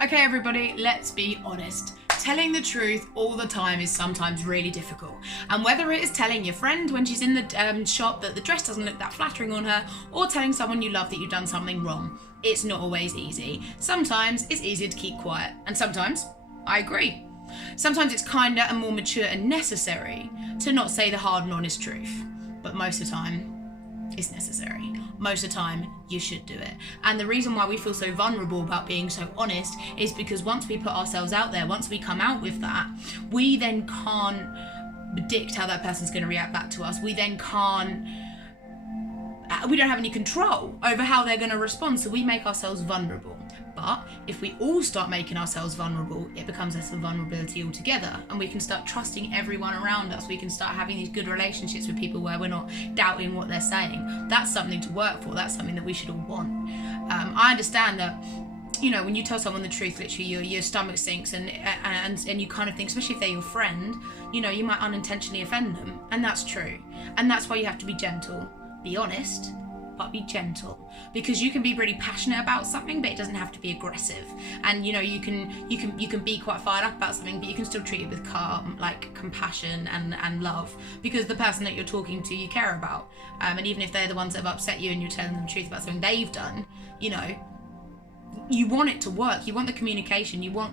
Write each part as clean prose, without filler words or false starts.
Okay, everybody, let's be honest. Telling the truth all the time is sometimes really difficult. And whether it is telling your friend when she's in the shop that the dress doesn't look that flattering on her, or telling someone you love that you've done something wrong, it's not always easy. Sometimes it's easier to keep quiet, and sometimes, I agree. Sometimes it's kinder and more mature and necessary to not say the hard and honest truth. But most of the time, it's necessary. Most of the time, you should do it. And the reason why we feel so vulnerable about being so honest is because once we put ourselves out there, once we come out with that, we then can't predict how that person's going to react back to us. We don't have any control over how they're going to respond, so we make ourselves vulnerable. But if we all start making ourselves vulnerable, it becomes less of vulnerability altogether, and we can start trusting everyone around us. We can start having these good relationships with people where we're not doubting what they're saying. That's something to work for. That's something that we should all want. I understand that, you know, when you tell someone the truth, literally your stomach sinks and you kind of think, especially if they're your friend, you know, you might unintentionally offend them, and that's true. And that's why you have to be gentle. Be honest, but be gentle, because you can be really passionate about something, but it doesn't have to be aggressive. And you know, you can be quite fired up about something, but you can still treat it with calm, like compassion and love, because the person that you're talking to you care about. And even if they're the ones that have upset you and you're telling them the truth about something they've done, you know, you want it to work. You want the communication. You want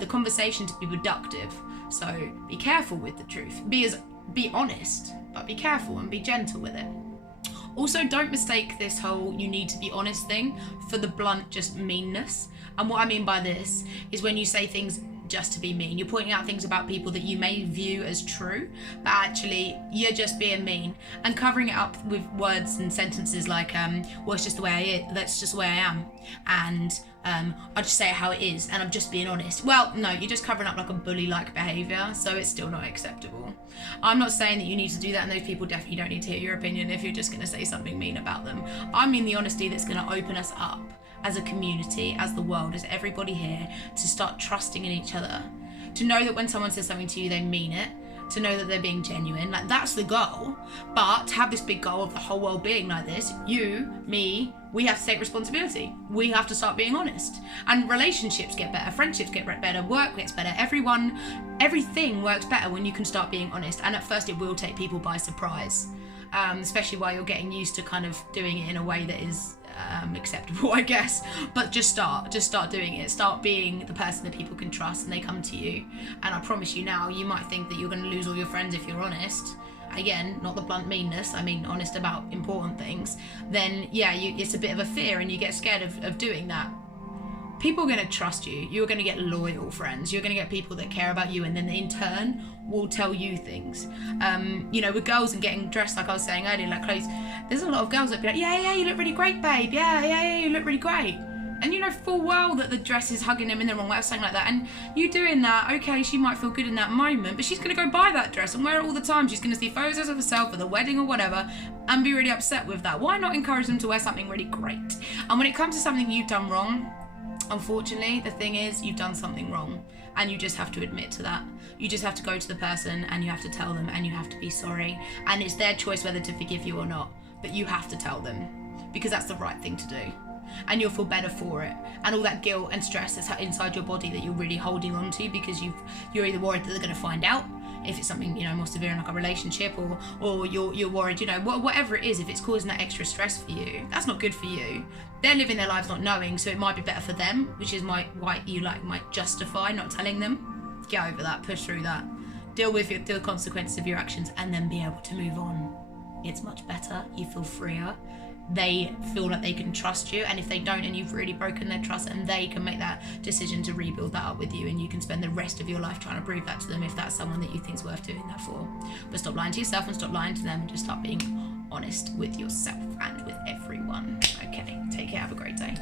the conversation to be productive. So be careful with the truth. Be honest, but be careful and be gentle with it. Also, don't mistake this whole you need to be honest thing for the blunt just meanness. And what I mean by this is when you say things just to be mean. You're pointing out things about people that you may view as true, but actually you're just being mean and covering it up with words and sentences like, well, it's just the way that's just the way I am. And I'll just say it how it is, and I'm just being honest. Well, no, you're just covering up like a bully-like behaviour, so it's still not acceptable. I'm not saying that you need to do that, and those people definitely don't need to hear your opinion if you're just going to say something mean about them. I mean the honesty that's going to open us up as a community, as the world, as everybody here, to start trusting in each other. To know that when someone says something to you, they mean it. To know that they're being genuine. Like, that's the goal. But to have this big goal of the whole world being like this, you, me, we have to take responsibility. We have to start being honest. And relationships get better, friendships get better, work gets better, everything works better when you can start being honest. And at first it will take people by surprise. Especially while you're getting used to kind of doing it in a way that is acceptable, I guess. But just start doing it. Start being the person that people can trust and they come to you. And I promise you now, you might think that you're going to lose all your friends if you're honest. Again, not the blunt meanness, I mean honest about important things. Then yeah, it's a bit of a fear and you get scared of doing that. People are going to trust you. You're going to get loyal friends. You're going to get people that care about you and then in turn will tell you things. You know, with girls and getting dressed, like I was saying earlier, like clothes, there's a lot of girls that be like, yeah, you look really great, babe. Yeah, you look really great. And you know full well that the dress is hugging them in the wrong way or something like that. And you doing that, okay, she might feel good in that moment, but she's going to go buy that dress and wear it all the time. She's going to see photos of herself at the wedding or whatever and be really upset with that. Why not encourage them to wear something really great? And when it comes to something you've done wrong, unfortunately, the thing is, you've done something wrong and you just have to admit to that. You just have to go to the person and you have to tell them and you have to be sorry. And it's their choice whether to forgive you or not, but you have to tell them because that's the right thing to do. And you'll feel better for it. And all that guilt and stress that's inside your body that you're really holding on to because you're either worried that they're going to find out if it's something, you know, more severe in like a relationship or you're worried, you know, whatever it is, if it's causing that extra stress for you, that's not good for you. They're living their lives not knowing, so it might be better for them, which is why you might justify not telling them. Get over that, push through that, deal with the consequences of your actions and then be able to move on. It's much better, you feel freer. They feel like they can trust you, and if they don't and you've really broken their trust, and they can make that decision to rebuild that up with you, and you can spend the rest of your life trying to prove that to them if that's someone that you think's worth doing that for. But stop lying to yourself and stop lying to them and just start being honest with yourself and with everyone. Okay, take care, have a great day.